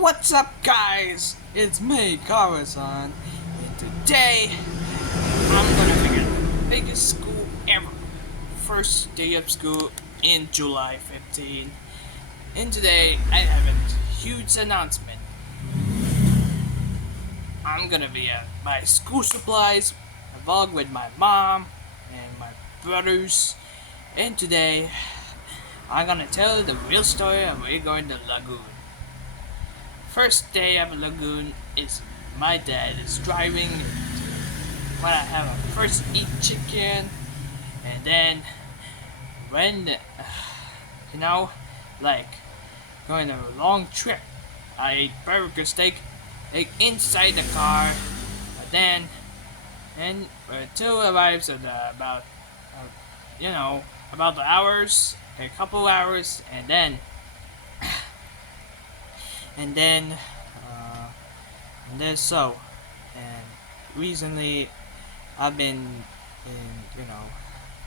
What's up, guys? It's me, Karasan, and today I'm gonna begin the biggest school ever. First day of school in July 15. And today I have a huge announcement. I'm gonna be at my school supplies, along with my mom and my brothers. And today I'm gonna tell the real story of we're going to Lagoon. First day of Lagoon is my dad is driving when I have a first eat chicken, and then when you know, like going on a long trip, I ate burger steak like inside the car, but then and two arrives at uh, you know about the hours, a couple hours, and then uh, and then so and recently I've been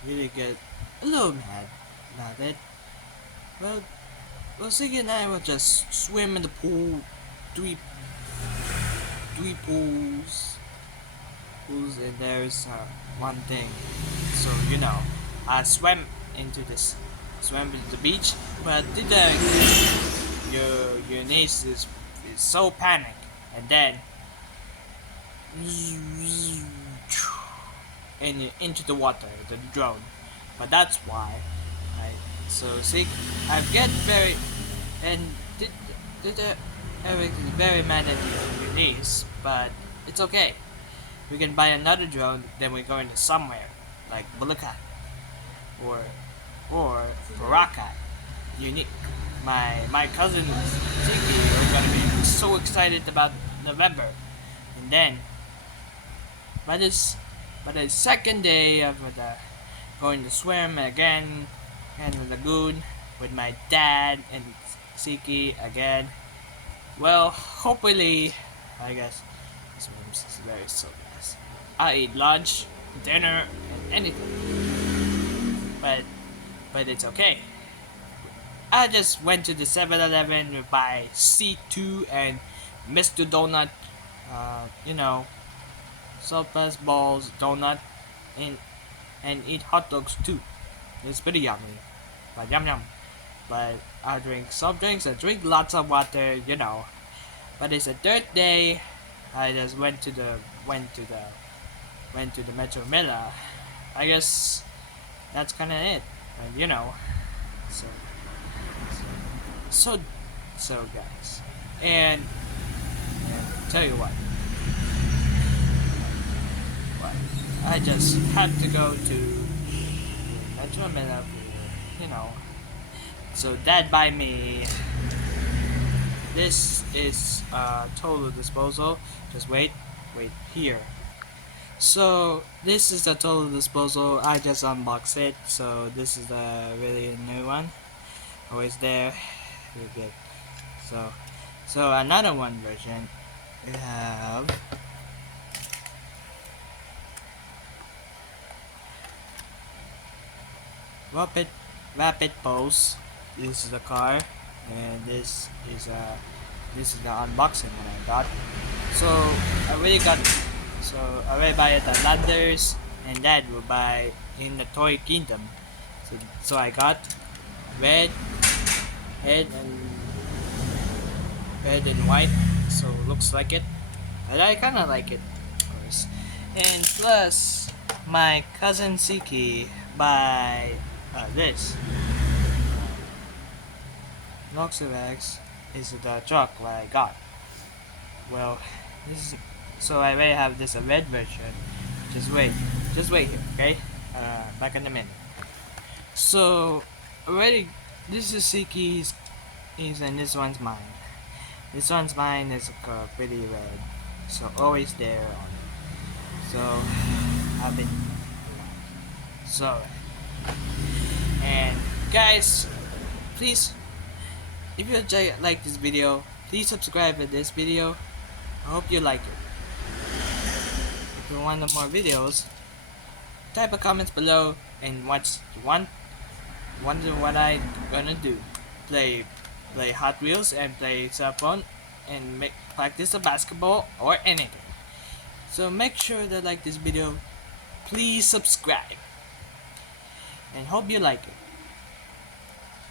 really get a little mad about it. Well, Ziggy and I will just swim in the pool, three pools, and there's one thing. So I swam into the beach, but your niece is so panic, and then and into the water, the drone. But that's why I see I get very and did everything very mad at your niece, but it's okay. We can buy another drone, then we're going to somewhere like Bulacan or Boracay. You need my cousin Ziggy are gonna be so excited about November, and then by this but the second day of the going to swim again in the lagoon with my dad and Siki again. Well, hopefully, I guess this swims is very so nice. I eat lunch, dinner, and anything, but it's okay. I just went to the 7-Eleven to buy C2 and Mr. Donut, you know, sopas, balls, donut, and eat hot dogs too. It's pretty yummy, but yum yum. But I drink soft drinks. I drink lots of water, But it's a third day. I just went to the Metro Miller. I guess that's kind of it. And so so so guys, and tell you what. I just have to go to Metro Manila, So Dad buy me. This is total disposal. Just wait here. So this is the total disposal. I just unboxed it. So this is the really new one. Always there. Really good. So another one version. We have. Rapid pose. This is the car, and this is the unboxing that I got. So I already buy it at Landers, and Dad will buy in the Toy Kingdom. So I got red, red and red and white. So looks like it, but I kind of like it, of course. And plus, my cousin Siki buy this Noxavax is the truck what I got. Well, this is so I already have this a red version. Just wait here, okay? Back in a minute. So already, this is Siki's, and this one's mine. This one's mine is pretty red, so always there on it. So I've been so. And guys, please, if you like this video, please subscribe to this video. I hope you like it. If you want more videos, type a comments below and what you wonder what I gonna do. Play Hot Wheels and play cell phone, and practice a basketball or anything. So make sure to like this video. Please subscribe and hope you like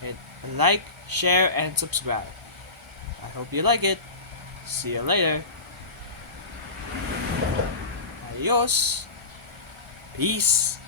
it. And like, share, and subscribe. I hope you like it. See you later. Adios. Peace.